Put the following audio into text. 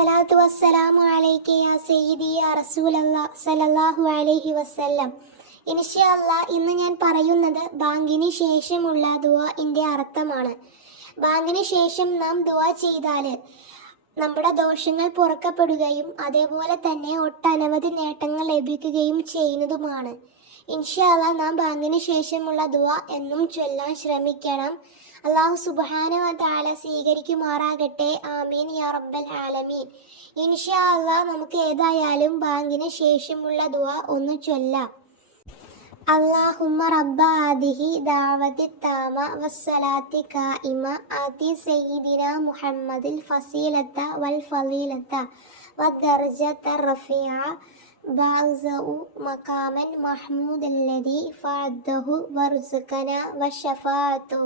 അസ്സലാത്തു വസ്സലാമു അലൈക യാ സയ്യിദി യാ റസൂലല്ലാഹ് സല്ലല്ലാഹു അലൈഹി വസല്ലം. ഇൻഷാ അല്ലാഹ് ഇന്ന് ഞാൻ പറയുന്നത് ബാങ്കിന് ശേഷമുള്ള ദുആഇൻ്റെ അർത്ഥമാണ്. ബാങ്കിന് ശേഷം നാം ദുആ ചെയ്താൽ നമ്മുടെ ദോഷങ്ങൾ പൊറുക്കപ്പെടുകയും അതേപോലെ തന്നെ ഒട്ടനവധി നേട്ടങ്ങൾ ലഭിക്കുകയും ചെയ്യുന്നതുമാണ്. ഇൻഷാ അല്ലാഹ് നാം ബാങ്കിന് ശേഷമുള്ള ദുആ എന്നും ചൊല്ലാൻ ശ്രമിക്കണം. അല്ലാഹു സുബ്ഹാനഹു വ തആല സ്വീകരിക്കുമാറാകട്ടെ. ആമീൻ യാ റബ്ബൽ ആലമീൻ. ഇൻഷാ അല്ലാഹ് നമുക്ക് ഏതായാലും ബാങ്കിന് ശേഷമുള്ള ദുആ ഒന്ന് ചൊല്ലാം. അല്ലാഹുമ്മ റബ്ബ ഹാദിഹി ദഅവതി താമ വസ്സലാത്തി ഖായിമ ആതി സയ്യിദിനാ മുഹമ്മദിൽ ഫസീലത വൽ ഫളീലത വദ്ദർജത റഫീഅ ബഅസഉ മഖാമൻ മഹ്മൂദല്ലദി ഫഅദ്ദഹു വർസുഖന വശഫാഅത്തു.